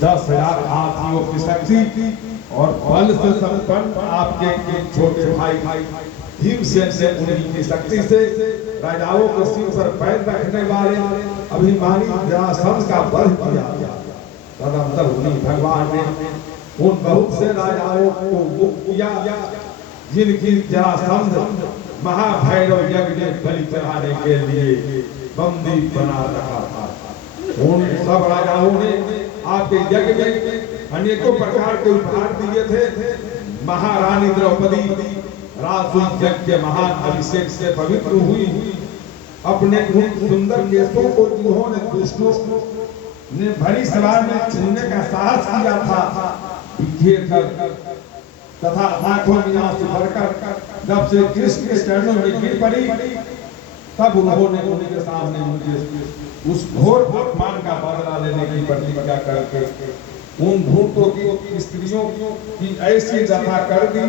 10,000 हाथियों की शक्ति और बल से संपन्न आपके छोटे भाई भीमसेन से उन्हीं की शक्ति से राजाओं के सिर पर पैर रखने वाले अभिमानी जरासंध का वध किया। तदंतर उन्हीं भगवान ने उन बहुत से राजाओं को मुक्त किया जिनकी जरासंध महाभैरव यज्ञ में बलि चढ़ाने के लिए बंदी बना रखा था। उन सब राजाओं ने आपके यज्ञ में अनेकों प्रकार के उपहार दिए थे। महारानी द्रौपदी राजसूय यज्ञ के महान अभिषेक से पवित्र हुई अपने उन सुंदर केशों को जिन्होंने दुष्टों ने भरी सभा में छूने का साहस किया था बिखेर कर तथा आंखों में आंसू भरकर जब से कृष्ण के चरणों में गिर पड़ी तब उन्होंने उनके सामने मुझे उस घोर अपमान का बदला लेने की प्रतिज्ञा करके उन भूतों की स्त्रियों की ऐसी दशा कर दी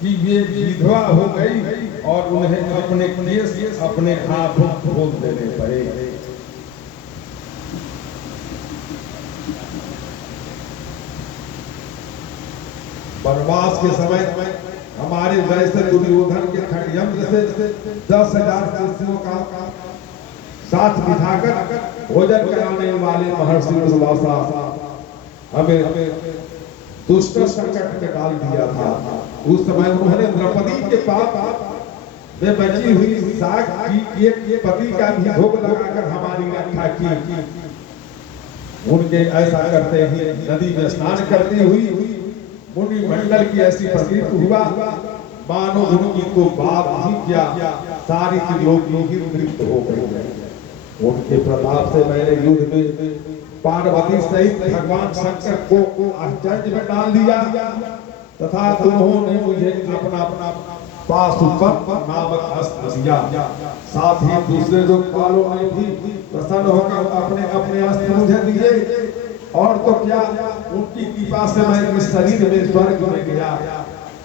कि वे विधवा हो गई और उन्हें अपने केश अपने हाथों खोल देने पड़े। वनवास के समय हमारे वैसे दुर्योधन के षड्यंत्र से 10,000 शिष्यों का साथ बिठाकर भोजन कराने वाले महर्षि दुर्वासा हमें दुष्ट संकट में डाल दिया था। उस समय उन्होंने द्रौपदी के पास में बची हुई साग की एक पति का भी भोग लगाकर हमारी रक्षा की। उनके ऐसा करते ही नदी में स्नान करती हुई मुनि मंडल की ऐसी प्रतीत हुआ मानो उनकी तो बात ही क्या सारी त्रिलोकी ही मृत हो गई। उनके प्रताप से मैंने युद्ध में पार्वती सहित भगवान शंकर को आश्चर्य में डाल दिया तथा उन्होंने मुझे अपना पाशुपत नामक अस्त्र दिया। साथ ही दूसरे लोकपालों ने भी प्रसन्न होकर अपने अपने अस्त्र मुझे दिए और तो क्या उनकी कृपा से मैं इस शरीर में स्वर्ग में गया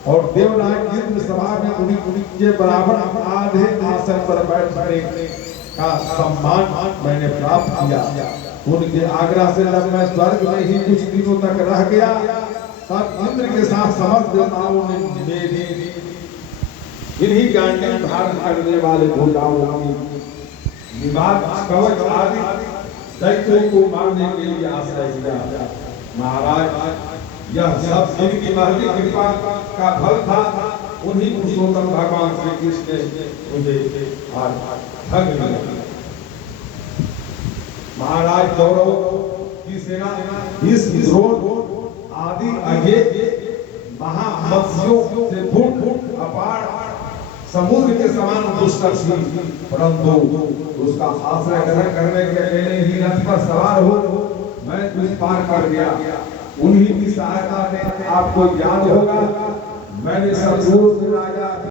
और देवनाग युद्ध सभा में उन्हीं के बराबर आधे आसन पर बैठने का सम्मान मैंने प्राप्त किया। उनके आग्रह से जब मैं स्वर्ग में ही कुछ दिनों तक रह गया तब इंद्र के साथ समस्त देवताओं ने मेरी इन्हीं गांडी धारण करने वाले भूताओं की निवास कवच आदि दैत्यों को मारने के लिए आश्रय दिया। महाराज यह सब इनकी महती कृपा का फल था। उन्हीं पुरुषोत्तम भगवान श्री कृष्ण ने मुझे आज ठग लिया। महाराज कौरव की सेना इस द्रोण आदि अगे महामत्स्यों से फुट अपार समुद्र के समान दुष्कर थी, परंतु उसका आश्रय ग्रहण करने के लिए ही रथ पर सवार हो मैं उस पार कर गया। उन्हीं की सहायता से आपको याद होगा मैंने सब राजा